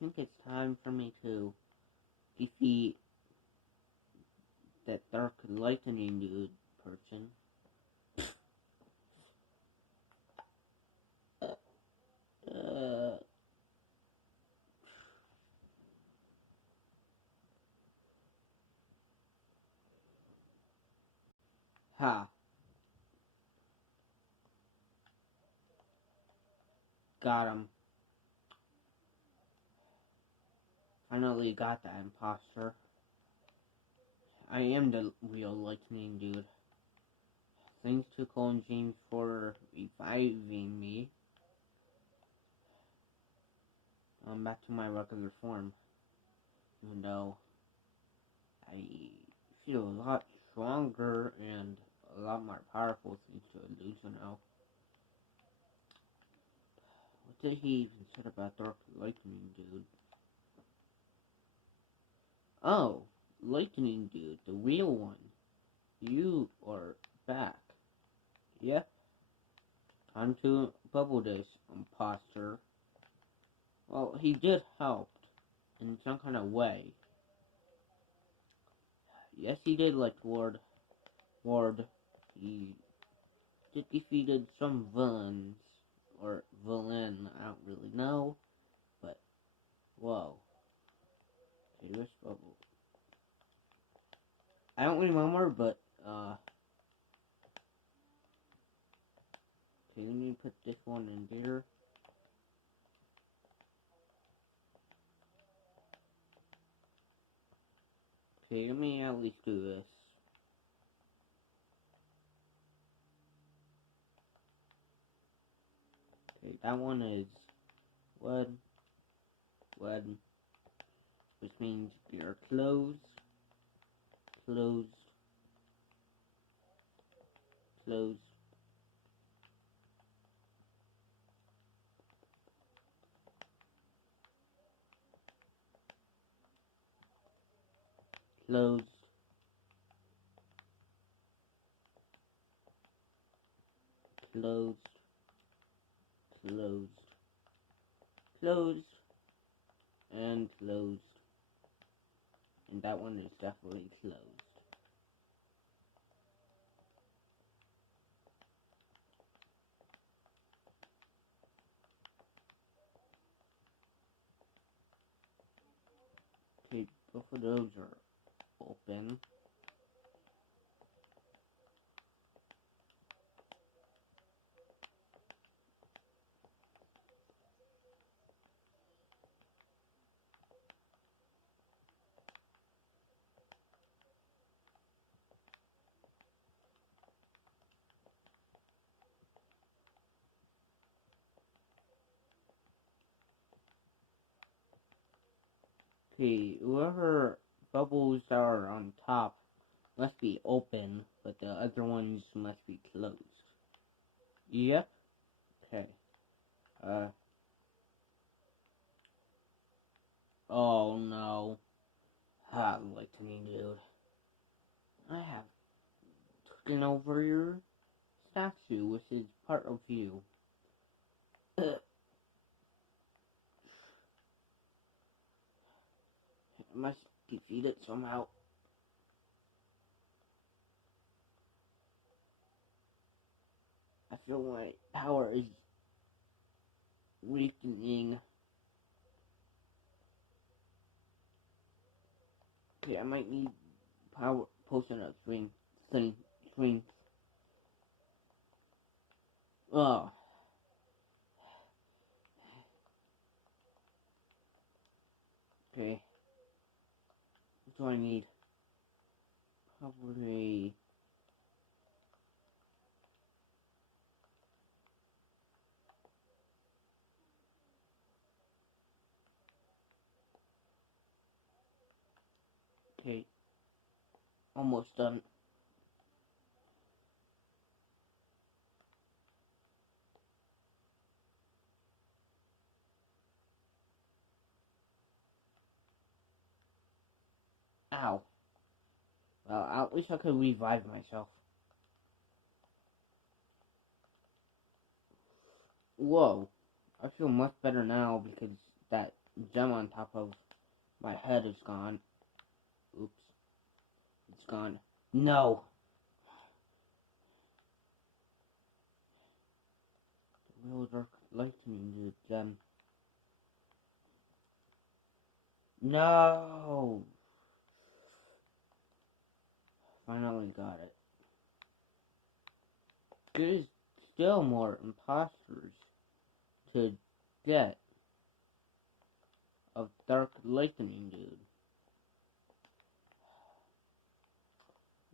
think it's time for me to defeat that dark lightning dude person. Ha. Got him. Finally got that imposter. I am the real lightning dude. Thanks to Cole and James for reviving me. I'm back to my regular form. Even though I feel a lot stronger and a lot more powerful thanks to illusion now. What did he even say about Dark Lightning Dude? Oh, Lightning Dude, the real one. You are back. Yep. Time to bubble this imposter. Well, he did help in some kind of way. Yes, he did, like Ward. He defeated some villains. Or villain, I don't really know. But, whoa. Okay, this bubble. I don't remember, but, okay, let me put this one in there. Okay, let me at least do this. Okay, that one is wood, which means we are closed, closed, closed, closed, closed, closed, closed, and closed. And that one is definitely closed. Okay, both of those are open. Okay, whoever bubbles are on top must be open, but the other ones must be closed. Yep. Okay. Oh no. Ah, Lightning Dude. I have taken over your statue, which is part of you. I must defeat it somehow. I feel my power is weakening. Okay, I might need power potion of strength. Oh. Okay. What do I need? Probably. Okay. Almost done. Ow. Well, at least I could revive myself. Whoa. I feel much better now because that gem on top of my head is gone. Oops. It's gone. No! The real dark lightning dude gem. No! Finally got it. There's still more imposters to get of Dark Lightning Dude.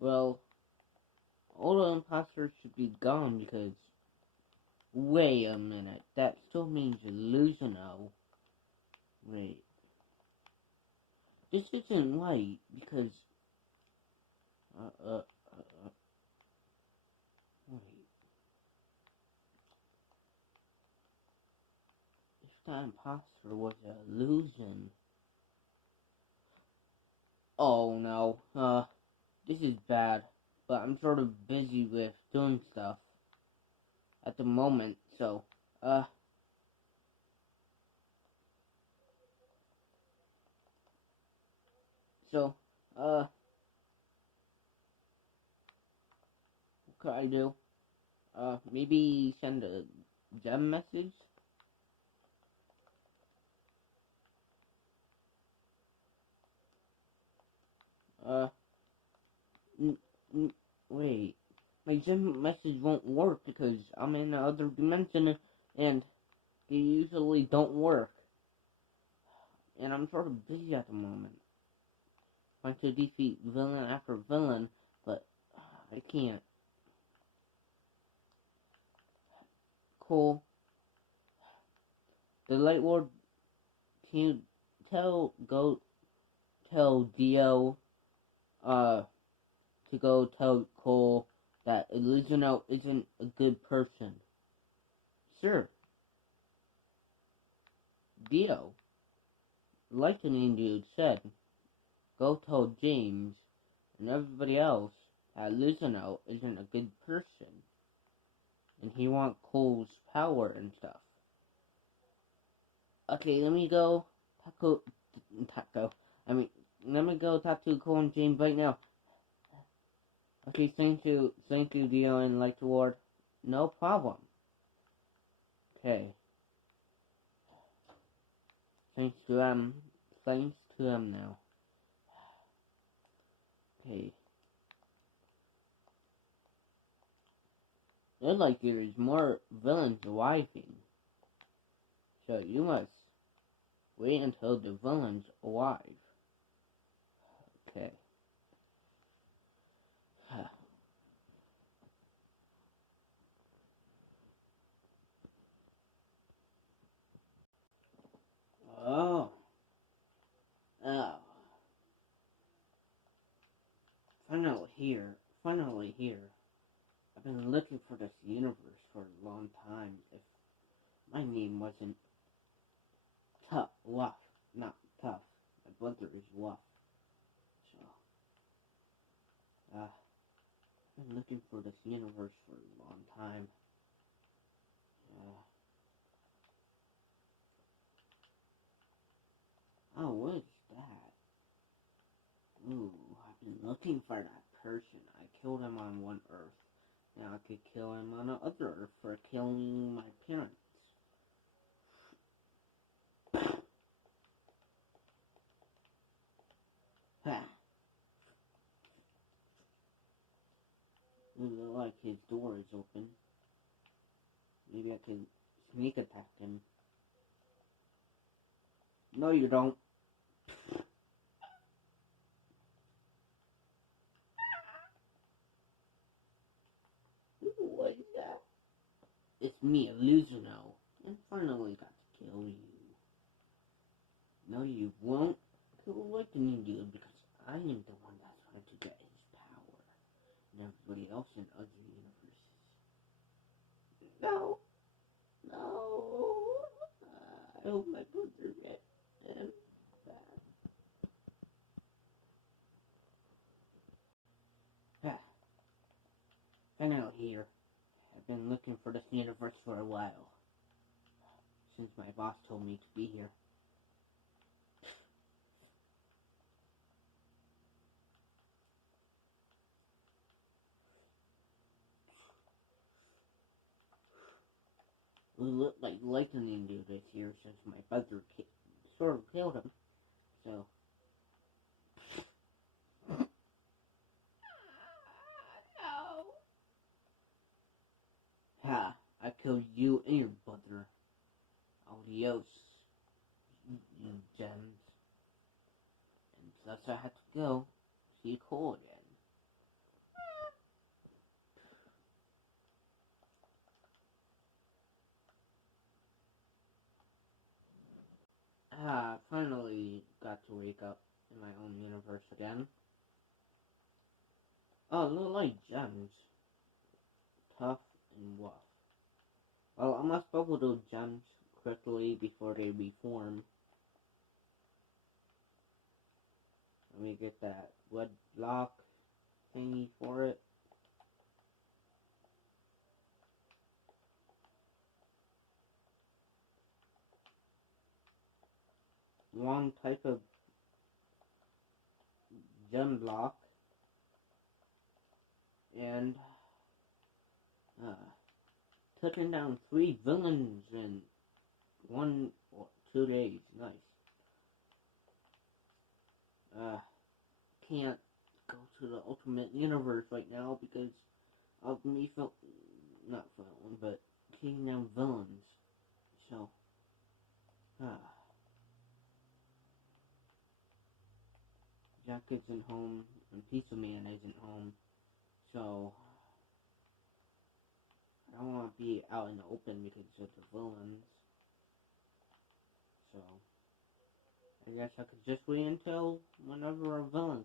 Well, all the imposters should be gone because, wait a minute, that still means you're losing now. Wait. This isn't right because, wait. If that imposter was an illusion. Oh no, this is bad, but I'm sort of busy with doing stuff at the moment, so, what could I do? Maybe send a gem message? Uh, wait. My gem message won't work because I'm in another dimension and they usually don't work. And I'm sort of busy at the moment. Trying to defeat villain after villain, but I can't. Cool. The Light Lord, can you go tell Dio, to go tell Cole that Illusiono isn't a good person? Sure. Dio, Lightning Dude said, go tell James and everybody else that Illusiono isn't a good person. And he wants Cole's power and stuff. Okay, let me go let me go talk to Cole and James right now. Okay, thank you, Dio and Light Ward. No problem. Okay. Thanks to them now. Okay. Looks like there is more villains arriving. So you must wait until the villains arrive. Okay. Oh. Oh. Finally here. I've been looking for this universe for a long time. If my name wasn't Luff, not Tough. My brother is Luff. So, I've been looking for this universe for a long time. Oh, what is that? Ooh, I've been looking for that person. I killed him on one Earth. Now I could kill him on the other Earth for killing my parents. Ha! It looks like his door is open. Maybe I can sneak attack him. No, you don't. What is that? It's me, Illusiono. And finally got to kill you. No, you won't kill Lightning Dude because I am the one that's trying to get his power. And everybody else in other universes. No. No. I hope my brother gets him back. Finally here. I've been looking for this universe for a while. Since my boss told me to be here. It looked like Lightning Dude is here since my brother sort of killed him. So. No. Ha! I killed you and your brother. Adios, you gems. And thus I had to go. See Cole again. Finally got to wake up in my own universe again. Oh, look like gems. Tough and rough. Well, I must bubble those gems quickly before they reform. Let me get that wood block thingy for it. One type of gem block. And taking down 3 villains in 1 or 2 days. Nice. Can't go to the Ultimate Universe right now because of me not filming, but taking down villains. So, Jack isn't home and Pizza Man isn't home. So, I don't want to be out in the open because of the villains. So, I guess I could just wait until whenever a villain